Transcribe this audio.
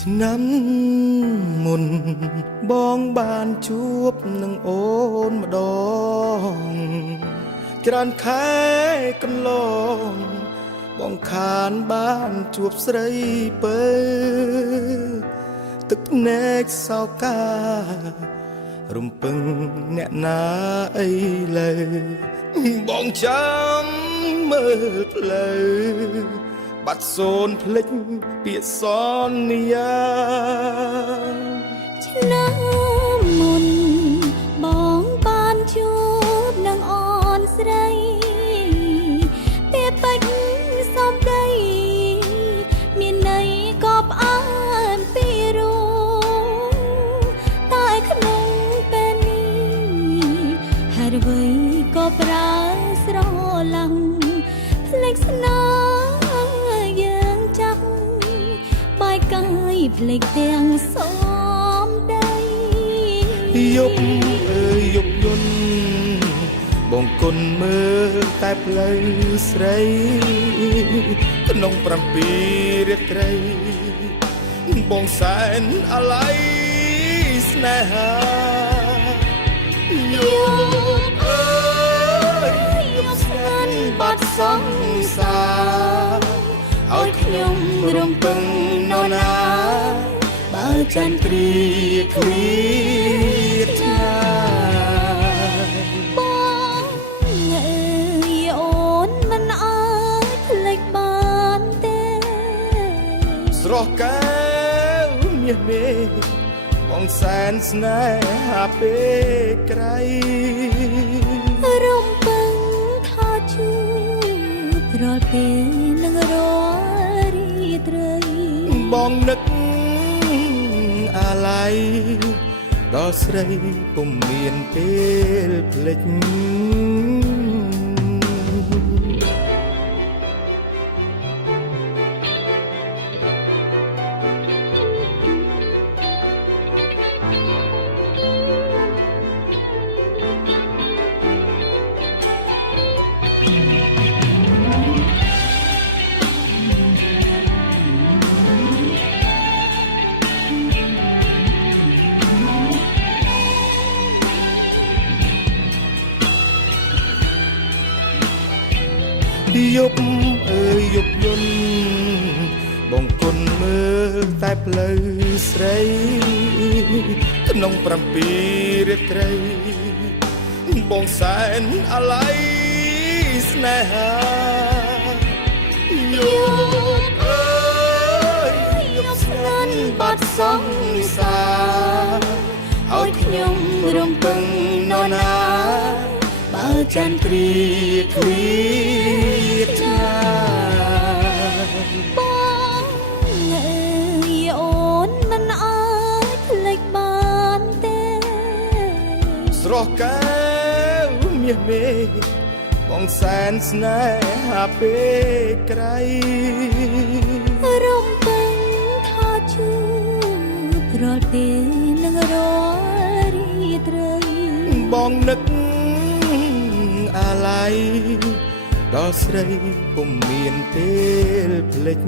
ឆ្នាំមុនបងបានជួបនឹងអូនម្ដងច្រើនខែកន្លងបងខានបានជួបស្រីពើទឹកភ្នែកសោការំពឹងអ្នកណាអីលើបងចាំមើលផ្លូវបាត់សូនភ្លេចពាក្យសន្យាឆ្នាំមុនបងបានជួបនឹងអូនស្រីពេលពេចសំដីមានន័យក៏ផ្អើមពីរួមតែក្នុងពេលនេះហេតុអ្វីក៏ប្រើស្រឡាំងភ្លេចស្នេហ៍ភ្លេចទាំងសំដីយប់អើយយប់យន់បងគុណមើលតែផ្លូវស្រីក្នុង7រាត្រីបងសែនអាឡ័យស្នេហាយប់អើយយប់ស្ងាត់បាត់សង្សារឲ្យខ្ញុំរំពឹងនរណាបើចាញ់ព្រាគ្មានថាបងអើយអូនមិនអាចភ្លេចបានទេស្រស់កែវមាសមេបងសែនស្នេហាពេលក្រៃរំពឹងថាជួបរាល់ពេលនឹងរាល់រីត្រីបងនឹកអាឡ័យដល់ស្រីពុំមានពេលភ្លេចយប់អើយយប់យន់បងគុណមើលតែផ្លូវស្រីក្នុង7រាត្រីបងសែនអាឡ័យស្នេហាយប់អើយយប់ស្ងាត់បាត់សង្សារឲ្យខ្ញុំរំពឹងនរណាបើចាញ់ព្រាគ្មានថាបងអើយអូនមិនអាចភ្លេចបានទេស្រស់កែវមាសមេបងសែនស្នេហាពេលក្រៃរំពឹងថាជួបរាល់ពេលនឹងរាល់រីត្រីបងនឹកអាឡ័យដល់ស្រីពុំមានពេលភ្លេច